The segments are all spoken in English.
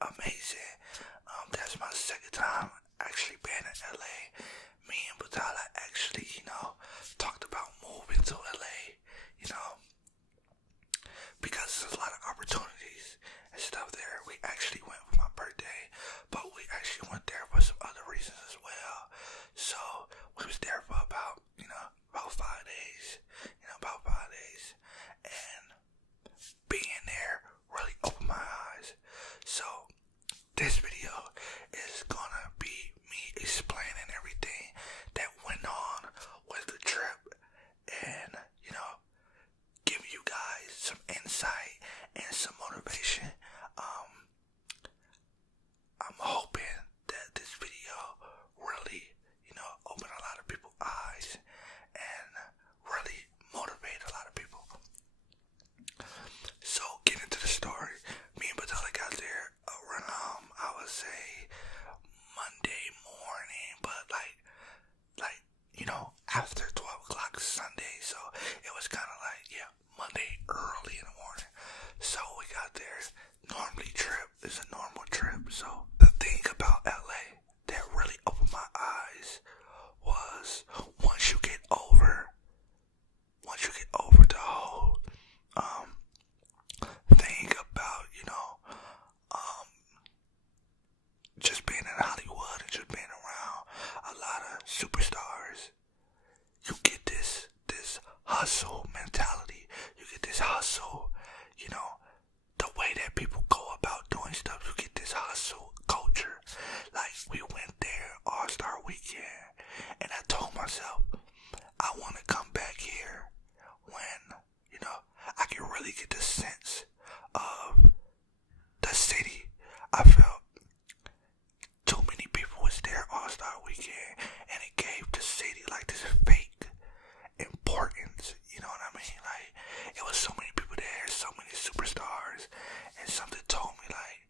amazing. That's my second time actually being in LA. Me and Batala actually, talked about moving to LA, you know, because there's a lot of opportunities and stuff there. We actually went for my birthday, but we actually went there for some other reasons as well. So we was there for about 5 days, and being there really opened my eyes. So this video is gonna be me explaining everything that went on with the trip and, giving you guys some insight and some motivation. I'm hoping that this video really, open a lot of people's eyes and really motivate a lot of people. So getting into the story, me and Batala got there around, I would say, Monday morning, but after 12 o'clock Sunday, so it was kind of Monday early in the morning. So we got there. Normally trip is a normal trip. So the thing about LA that really opened my eyes was once you get over the whole thing about just being in Hollywood and just being around a lot of superstars, you get this hustle mentality. You get this hustle, the way that people go about doing stuff. You get this hustle culture. Like, we went there All-Star Weekend, and I told myself I want to come back here when I can really get the sense of the city. I felt too many people was there All-Star Weekend, and it gave the city like this fake importance, you know what I mean? Like, it was so many people there, so many superstars, and something told me like,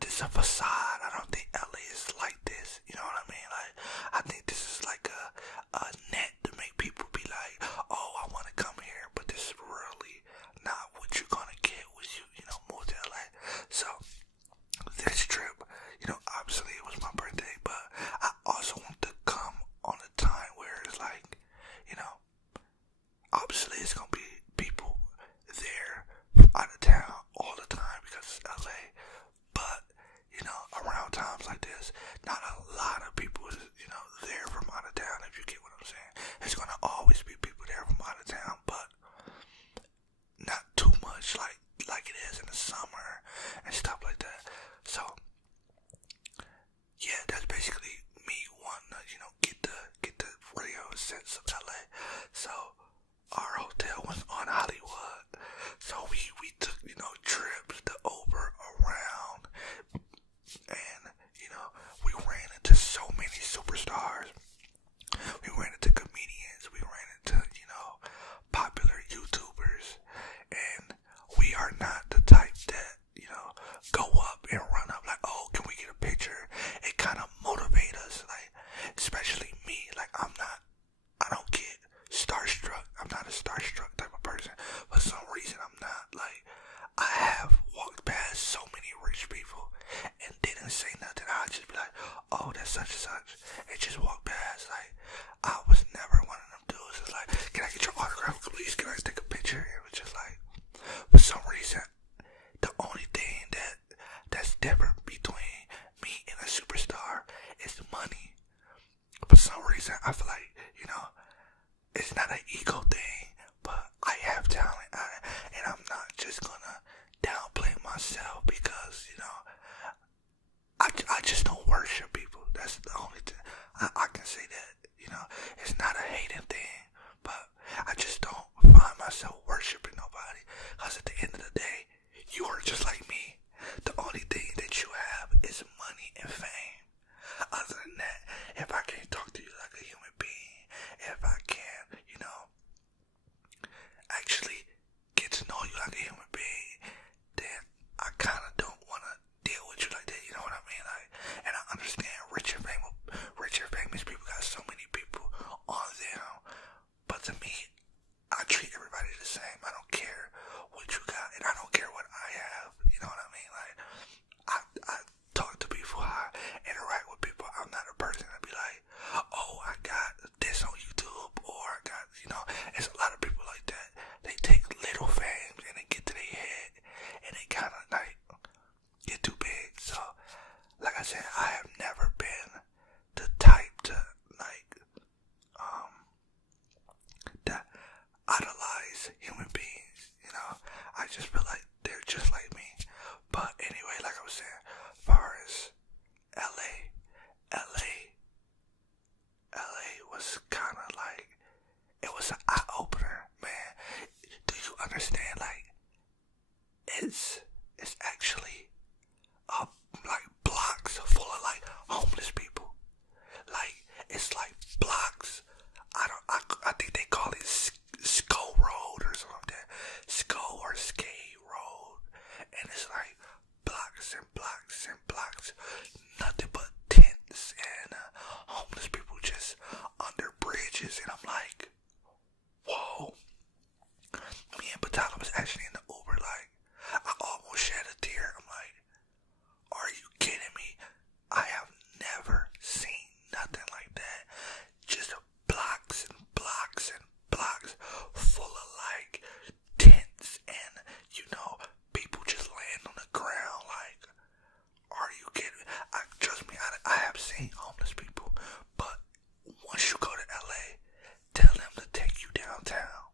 this is a facade. I don't think LA is like this, you know what I mean? Like, I think this is like a net to make people be like, oh, I want to come here, but this is really not what you're gonna get when you, move to LA. So this trip, obviously it was my birthday, but I also want to come on a time where it's like, obviously it's gonna be people there from out of town all the time because it's LA. But, around times like this, not a lot of people is, there from out of town, if you get what I'm saying. There's gonna always be people there from out of town, but not too much like it is in the summer and stuff like that. So yeah, that's basically me wanting to, get the real sense of LA. So our hotel was on Hollywood. So we took, trips to over around, and, we ran into so many superstars. We ran into comedians. We ran into, popular YouTubers. And we are not the type that, go up and run up like, oh, can we get a picture? It kind of motivate us, like, especially me. Like, I don't get starstruck. I'm not a starstruck type of person. For some reason, I'm not. Like, I have walked past so many rich people and didn't say nothing. I'd just be like, oh, that's such and such, and just walk past. Like, I was never one of them dudes. It's like, can I get your autograph, please? Can I take a picture? It was just like, for some reason, the only thing that's different between me and a superstar is money. For some reason, I feel like, it's not an ego thing, but I have talent, and I'm not just gonna downplay myself because, I just don't worship people. That's the only thing. I can say that, it's not a hating thing, but I just don't find myself worshiping nobody, because at the end of the day, you are just like me. The only thing that you have is money and fame. Other than that, if I can't talk to you like a human being, if I can't, actually get to know you like a human being, then I kind of don't want to deal with you like that, you know what I mean? Like, and I understand rich and famous people got so many people on them, but to me, I treat everybody the same. I don't care what you got, and I don't care it's actually like blocks full of like homeless people. Like it's like blocks. I think they call it Skull Road or something like that. Skull or Skate Road. And it's like blocks and blocks and blocks. Nothing but tents and homeless people just under bridges. And I'm like, whoa. Me and Batala was actually in the Uber, like, I almost shed a tear. I'm like, are you kidding me? I have never seen nothing like that. Just blocks and blocks and blocks full of like tents and, people just laying on the ground. Like, are you kidding me? Trust me, I have seen homeless people, but once you go to LA, tell them to take you downtown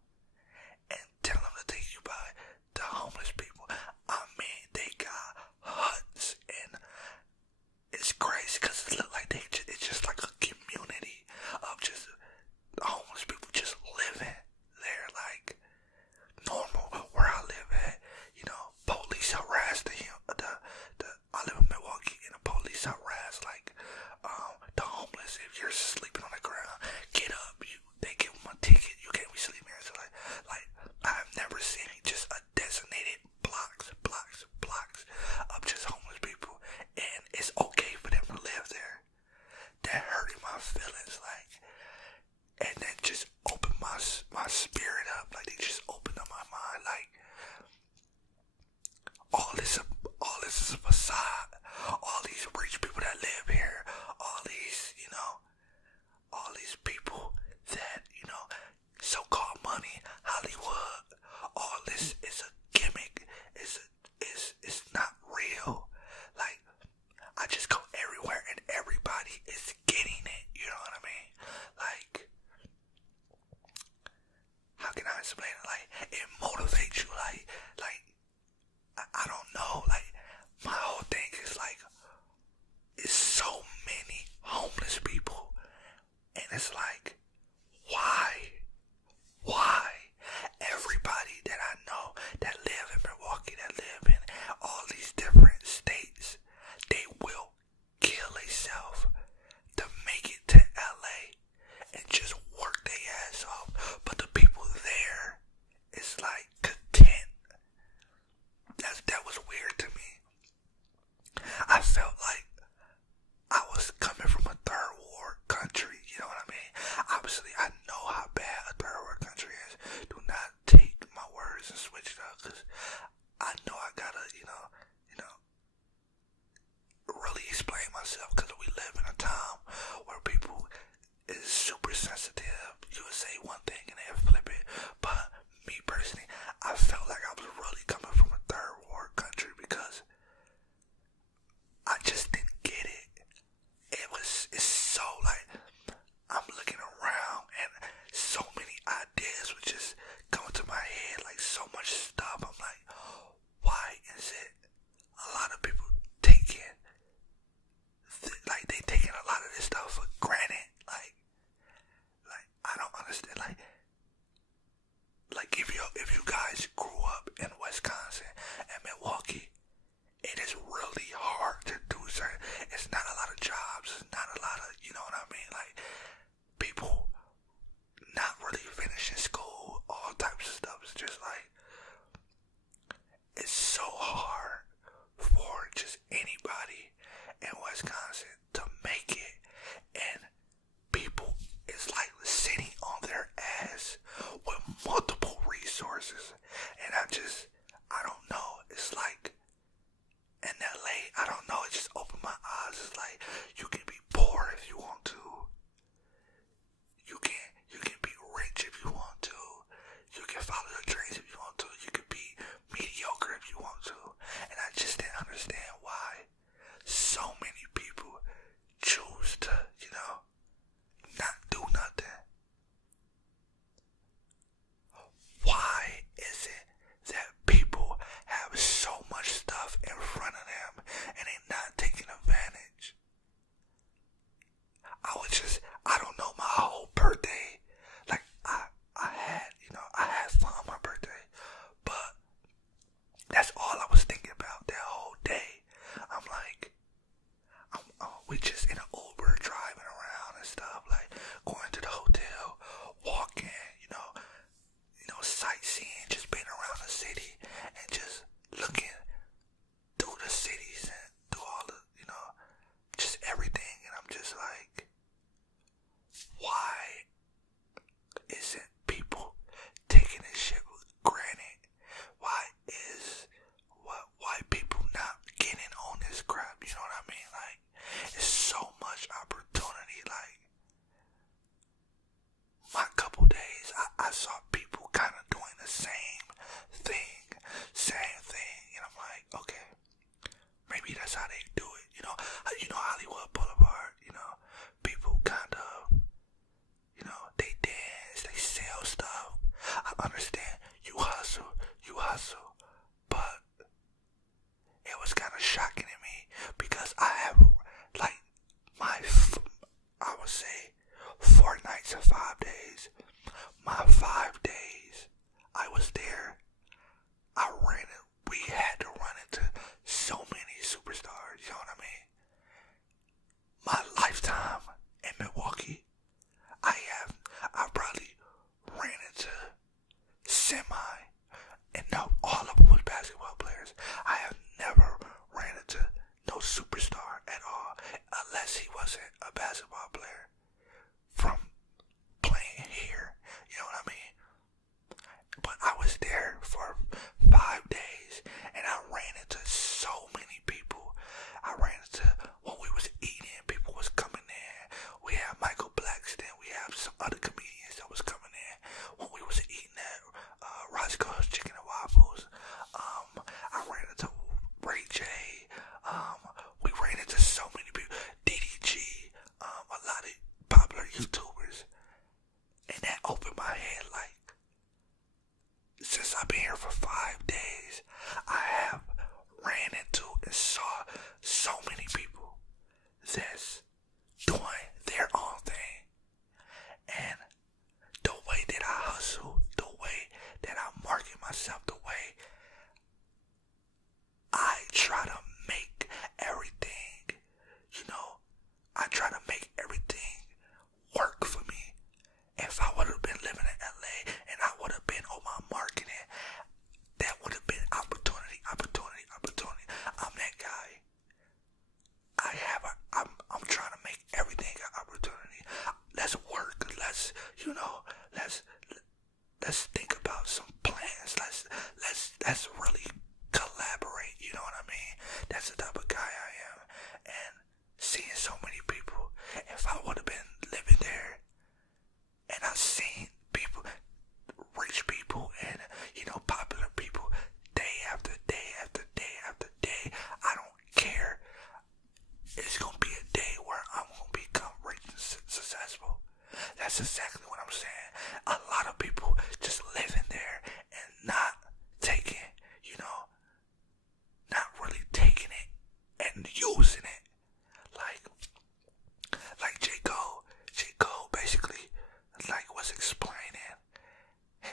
and tell them to take you by the homeless people. I mean, they got huts and it's crazy because it look like it's just like a community of just homeless people just living there like normal where I live at. Police harass the I live in Milwaukee and the police harass like the homeless. If you're sleeping on the ground, get up. They give them a ticket. You can't be sleeping here. So like I've never seen just a designated blocks of just homeless people, and it's okay for them to live there. That hurted my feelings, like, and then just opened my spirit up. Like they just opened up my mind. Like all this is a facade. All these rich people that live here. All these, all these people that so-called money, Hollywood. All this is a gimmick. It's not real. Like I just go everywhere and everybody is getting it. You know what I mean? Like, how can I explain it? Like, it motivates you. Like I don't know. Like, my whole thing is like, it's so many homeless people, and it's like, why? Everybody that I know that live in Milwaukee, that live in all these different states, they will kill themselves to make it to LA and just work their ass off. But the people there is like content. That was weird to me. I felt like I was coming from a third world country, you know what I mean? Obviously, I know how bad a third world country is. Do not take my words and switch it up, because I know I gotta, really explain myself, because we live in a time where people is super sensitive. You would say one thing and they'll flip it. But me personally, I felt like I was really coming from a third world country, because I just didn't get it. It's so like, I'm looking around and so many ideas would just come to my head, like so much stuff. I'm like, why is it a lot of people they taking a lot of this stuff for granted? Like I don't understand. Like if you guys grew up in Wisconsin and Milwaukee, it is really hard to do certain. It's not a lot of jobs. It's not a lot of, you know what I mean? Like, people not really finishing school, all types of stuff. It's just like, it's so hard for just anybody in Wisconsin to make it. And people is like sitting on their ass with multiple resources. And I don't know. It's like, in LA, I don't know, it just opened my eyes. It's like, you can be poor if you want to. You can be rich if you want to. You can follow your dreams if you want to. You can be mediocre if you want to. And I just didn't understand why so many people choose to, not do nothing. Why is it that people have so much stuff in front of them and they not taking advantage? I don't know, my whole birthday, like I had fun on my birthday, but that's all I try to make everything, you know, I try to make everything work for me. If I would have been living in LA and I would have been on my marketing, that would have been opportunity, opportunity, opportunity. I'm that guy. I'm trying to make everything an opportunity. Let's work. Let's think about some plans. Let's really collaborate. You know what I mean? That's the type of guy I am. And seeing so many people, if I would have been living there and I seen people, rich people and, popular people, day after day after day after day, I don't care. It's gonna be a day where I'm gonna become rich and successful. That's exactly what I'm saying. A lot of people just living there and not taking, not really taking it and using it. Like J. Cole. J. Cole basically was explaining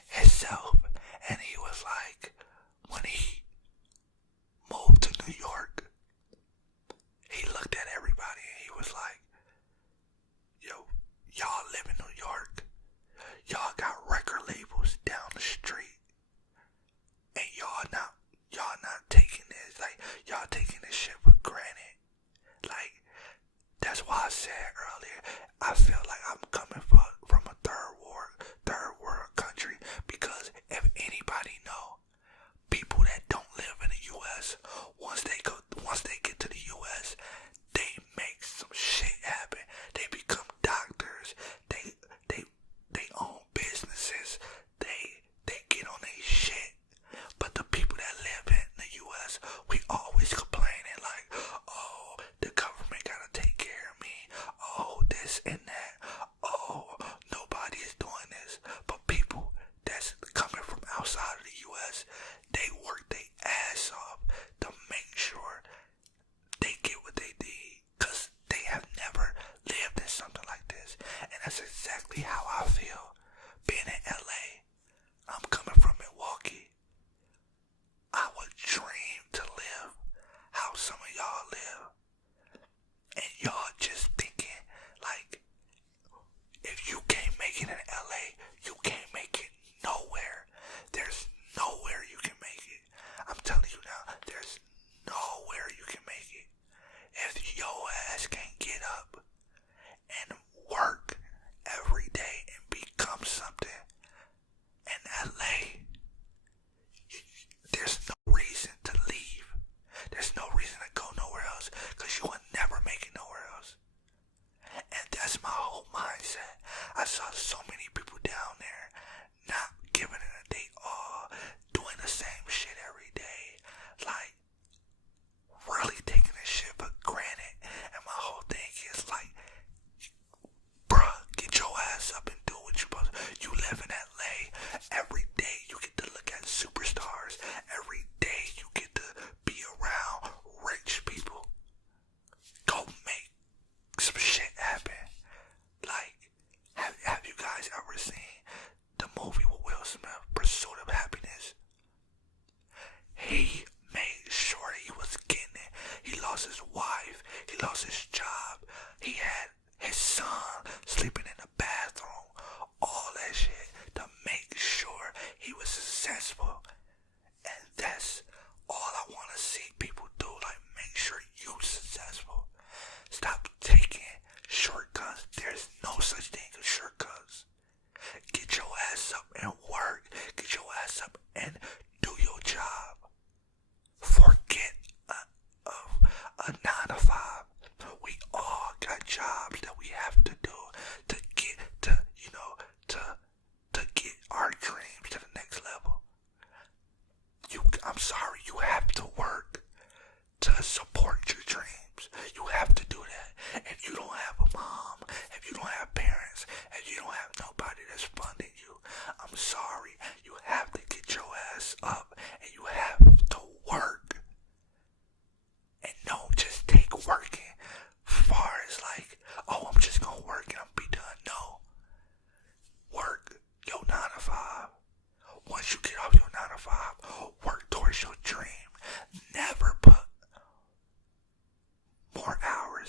himself, and he was like, when he moved to New York, he looked at everybody and he was like, yo, y'all live in New York. Y'all got record labels down the street. And y'all not taking this, y'all taking this shit for granted. That's why I said earlier, I feel like I'm coming from a third world country, because if anybody know, people that don't live in the US, once they get to the US, they make some shit happen. They become doctors. They own businesses. They get on their shit. But the people that live in the US, we always complaining like, oh, the government gotta take care of me. Oh, this and that. Oh, nobody is doing this. But people that's coming from outside of the US, they work their ass off to make sure they get what they need, because they have never lived in something like this. And that's exactly how I feel being in LA. I'm coming from Milwaukee. I would dream to live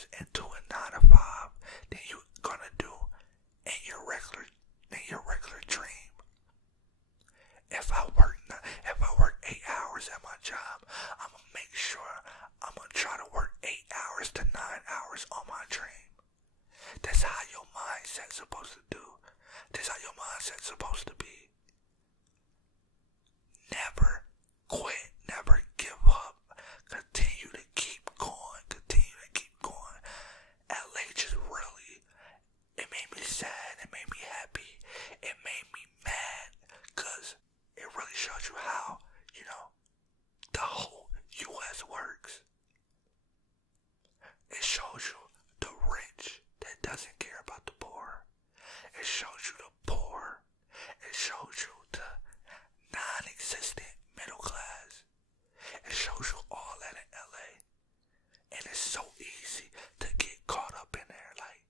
hours into a 9 to 5 than you're gonna do in your regular dream. If I work 8 hours at my job, I'm gonna make sure I'm gonna try to work 8 hours to 9 hours on my dream. That's how your mindset's supposed to do. That's how your mindset's supposed to be. Never quit, never give up. Continue to keep going, continue to keep going. LA just really, it made me sad, it made me happy, it made me mad, because it really shows you how, the whole US works. It shows you the rich that doesn't care about the poor. It shows you the poor. It shows you the non-existent middle class. It shows you all that in LA. And it's so easy to get caught up in there. Like,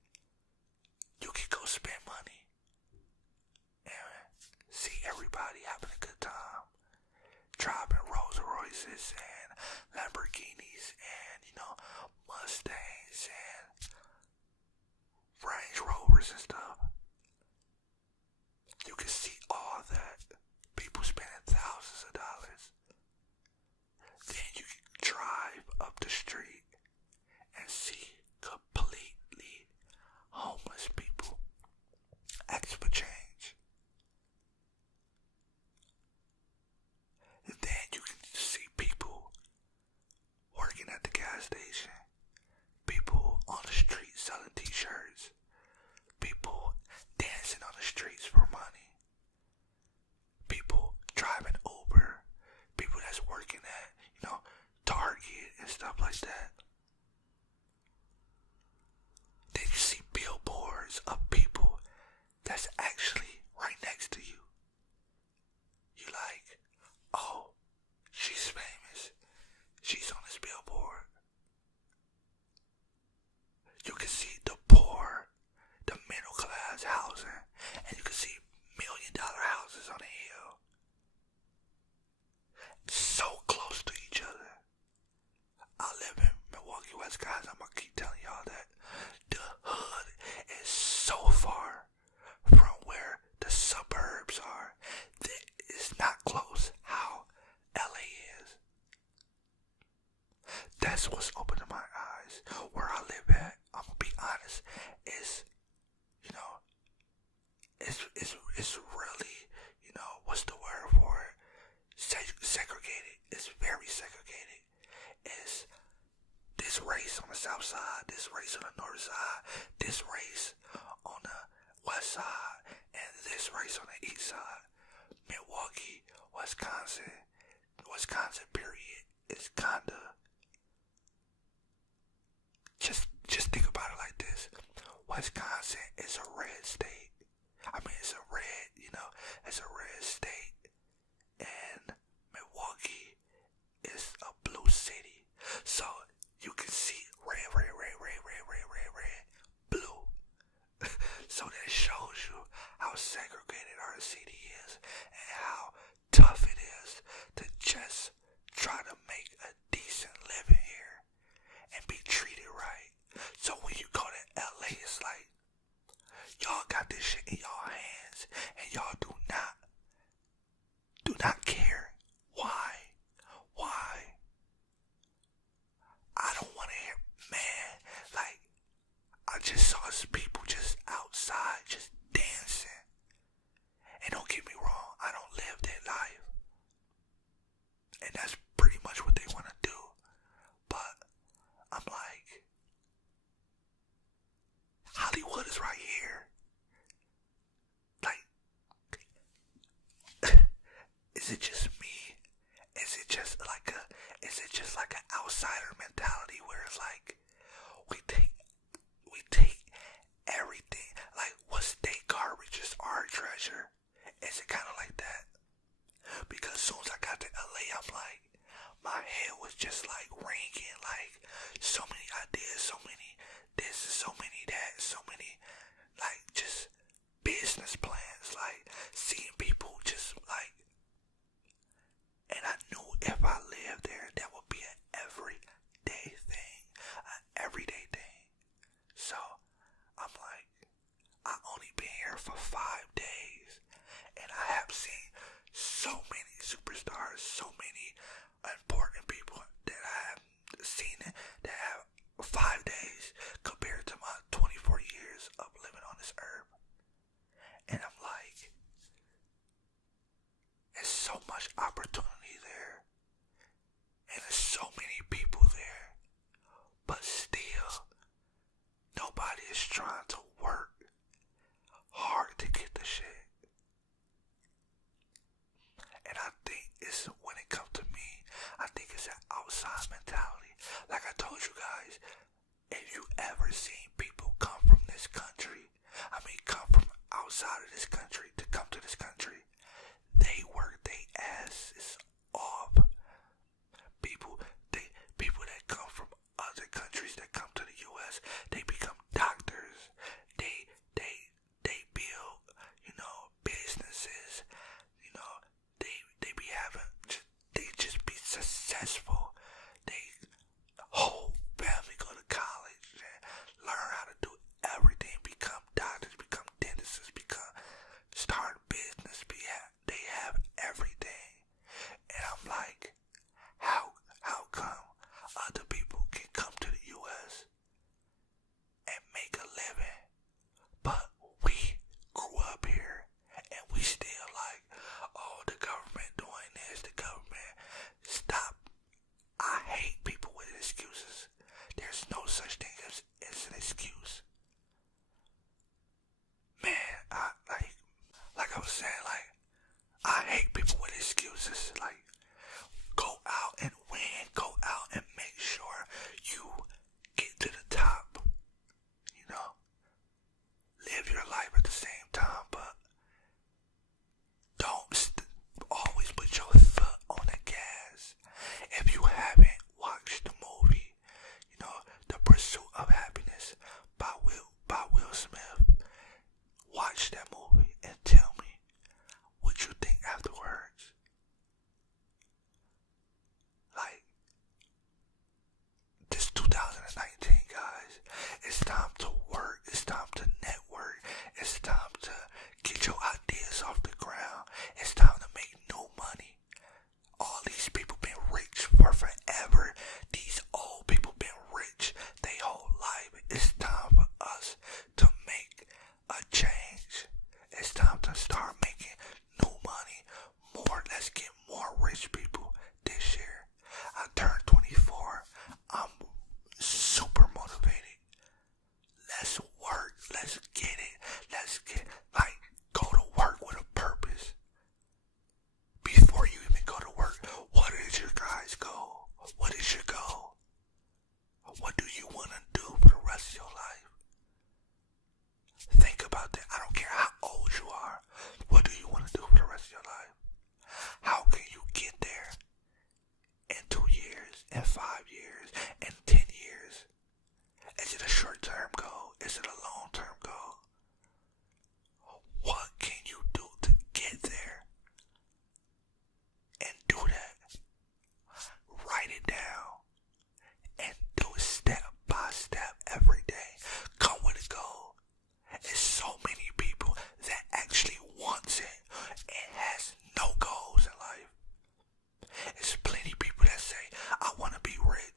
you can go spend money and see everybody having a good time, driving Rolls Royces and Lamborghinis and, Mustangs and Range Rovers and stuff. You can see all that. People spending thousands of dollars. Then you can drive up the street and see completely homeless people ask for change. And then you can see people working at the gas station, people on the street selling t-shirts, people dancing on the streets for money, people driving Uber, people that's working at, Target and stuff like that. Then you see billboards of people that's actually right next to you. You like, oh, she's famous. She's on this billboard. You can see the poor, the middle class housing, and you can see $1 million houses on the hill. So close to each other. I live in Milwaukee, Wisconsin. I'm gonna keep telling y'all that the hood is so far from where the suburbs are that it's not close how LA is. That's what's opening my eyes. Where I live at, I'm gonna be honest, is, it's really, what's the word for it? Segregated. It's very segregated. It's this race on the south side, this race on the north side, this race on the west side, and this race on the east side. Milwaukee, Wisconsin period is kinda, just think about it like this. Wisconsin is a red state. I mean, it's a red, it's a red state. And Milwaukee is a blue city. So you can see red, blue. So that shows you how segregated our city is and how tough it is to just try to make a decent living here and be treated right. So when you go to LA, it's like, y'all got this shit in y'all hands and y'all do not care. Why? I don't want to hear, man, like, I just saw some people just outside just dancing. And don't get me wrong, I don't live that life. And that's pretty much what they want to do. But I'm like, Hollywood is right here. Like, is it just me? Is it just like an outsider mentality where it's like we take everything, like what's they garbage is our treasure? Is it kind of like that? Because as soon as I got to LA, I'm like, my head was just like ringing, like so many ideas, so many this, so many that, so many like just business plans, like seeing people just like, and I knew if I lived there, that would be an everyday thing, never seen people come from this country. I mean, come from outside of this country to come to this country. They work their asses off. People that come from other countries that come to the U.S. They become doctors. They build, businesses. They be having. They just be successful. They whole family go to college and learn how to do everything. Become doctors. Become dentists. Become start business. They have everything. And I'm like, how come other people can come to the U.S. and make a living, but we grew up here and we still like, oh, the government doing this, the government. Stop. I hate people with excuses. There's no such thing as an excuse. Man, like I was saying, like, I hate people with excuses. Like, go out and win. Go out and make sure you get to the top. Live your life at the same time, but don't always put your foot on the gas. If you haven't watched the movie, The Pursuit of Happiness by Will Smith, watch that movie and tell me what you think afterwards. Like, this 2019, guys, it's time to work, it's time to network, it's time to get your ideas off the ground, it's time to make new money. All these people been rich for forever. These old people been rich their whole life. It's time for us to make a change. It's time to start making new money. Let's get more rich people this year. I turned 24. I'm super motivated. Let's work. Let's get it. Go to work with a purpose. Before you even go to work, what is your guys' goal? What is your goal? What do you want to do for the rest of your life? Think about that. I don't care how old you are. What do you want to do for the rest of your life? How can you get there in 2 years, in 5 years, in 10 years? Is it a short-term goal? Is it a long-term goal? What can you do to get there? And do that. Write it down. And do it step by step every day. Come with a goal. There's so many people that actually wants it and has no goals in life. There's plenty of people that say, I want to be rich.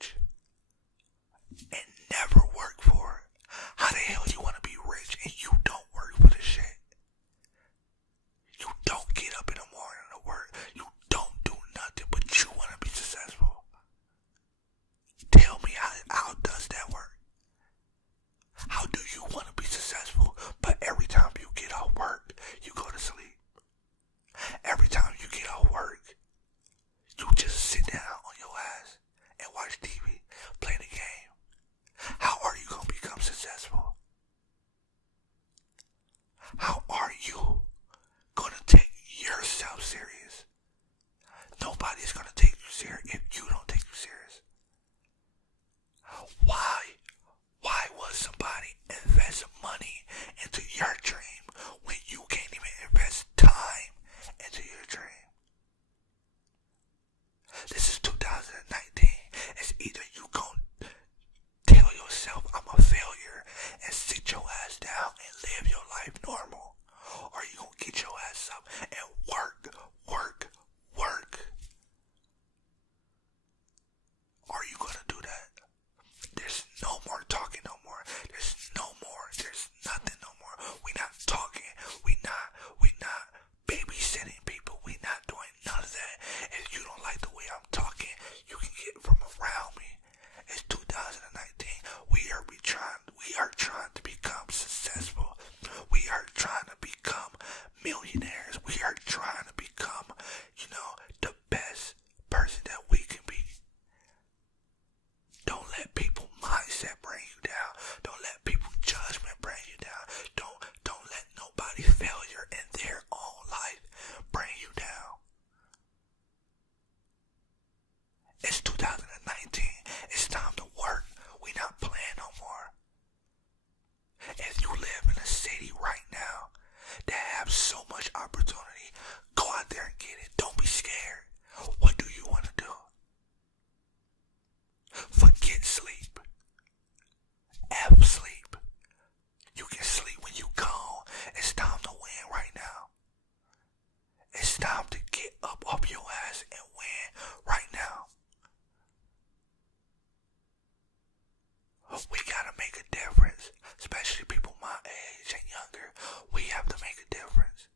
make a difference, especially people my age and younger. We have to make a difference.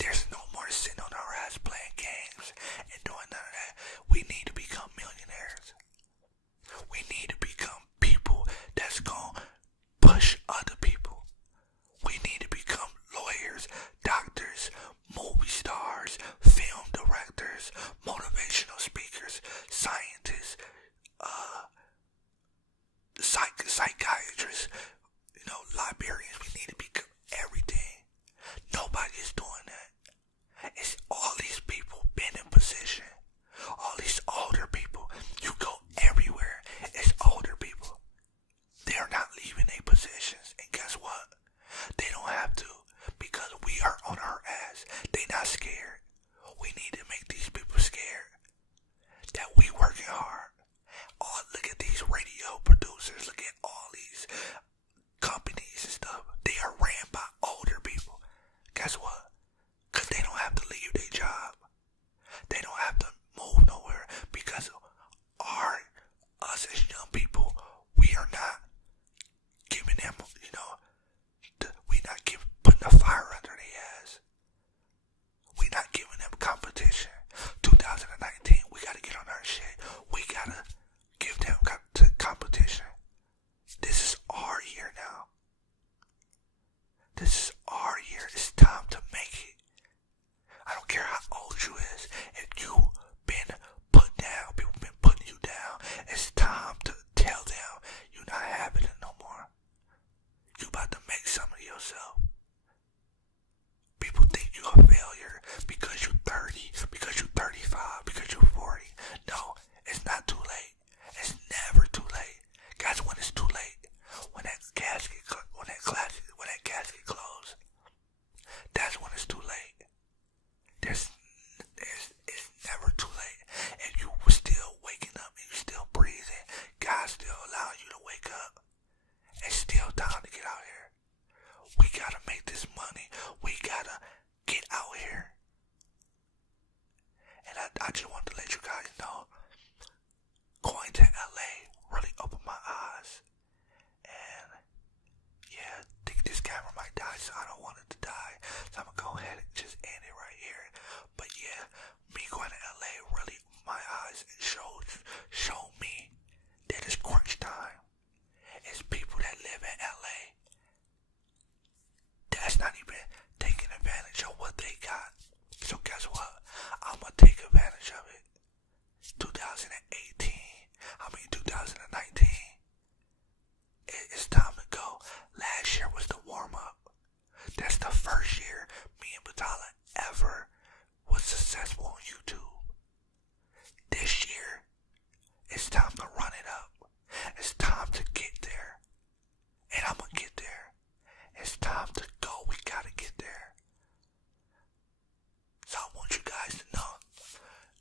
There's no more sitting on our ass playing games and doing none of that. We need to become millionaires. We need to become people that's gonna push other people. We need to become lawyers, doctors, movie stars, film directors, motivational speakers, scientists, psychiatrists, librarians. We need to become everything. Nobody is doing that. It's all these people been in position. All these older people. You go everywhere. It's older people. They're not leaving their positions. And guess what? They don't have to, because we are on our ass. They not scared. We need to make these people scared that we working hard. Look at these radio producers. Look at all these companies and stuff. They are ran by older people. Guess what? Because they don't have to leave their job. They don't have to move nowhere, because us as young people, we are not giving them, we not putting a fire under their ass. We not giving them competition. 2019, we gotta get on our shit. We gotta give them competition. This is our year now. This is our year. It's time to make it. I don't care how old you is. If you been put down, people been putting you down, it's time to tell them you're not having it no more. You about to make something of yourself. People think you're a failure because you're 30, because you're 35, because you're 40. No, it's not too late. It's never too late. Guys, when it's too late, when that casket closes, that's when it's too late. It's never too late. If you were still waking up and you're still breathing, God still allowing you to wake up. It's still time to get out here. We gotta make this money. We gotta get out here. And I just want to let you guys know, going to LA really opened my eyes. And yeah, I think this camera might die, so I don't want it to die. So I'm gonna go ahead and just end it right here. But yeah, me going to LA really opened my eyes and showed me that it's crunch time. It's people that live in LA that's not even taking advantage of what they got. So guess what? I'm gonna take advantage of it. 2019. It's time to go. Last year was the warm-up. That's the first year me and Batala ever was successful on YouTube. This year, it's time to run it up. It's time to get there. And I'm gonna get there. It's time to go. We gotta get there. So I want you guys to know,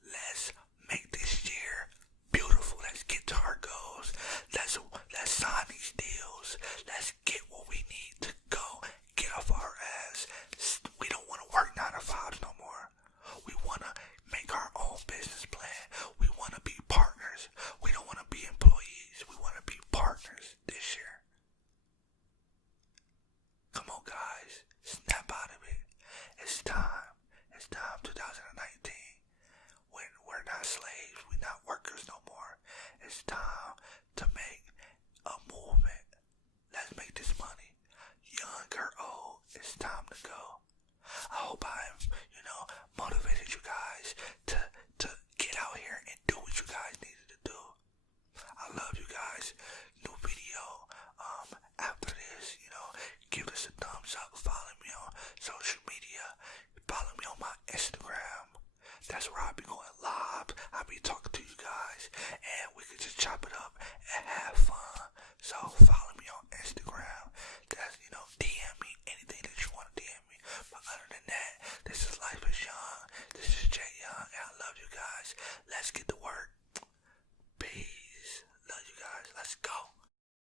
let's make this year beautiful. Let's get to our goals. Let's sign these deals. Let's get what we need to go. Get off our ass. We don't want to work 9 to 5s no more. We want to make our own business plan. We want to be partners. We don't want to be employees. We want to be partners this year. Come on, guys. Snap out of it. It's time. It's time, 2019. We're not slaves. We're not workers no more. It's time.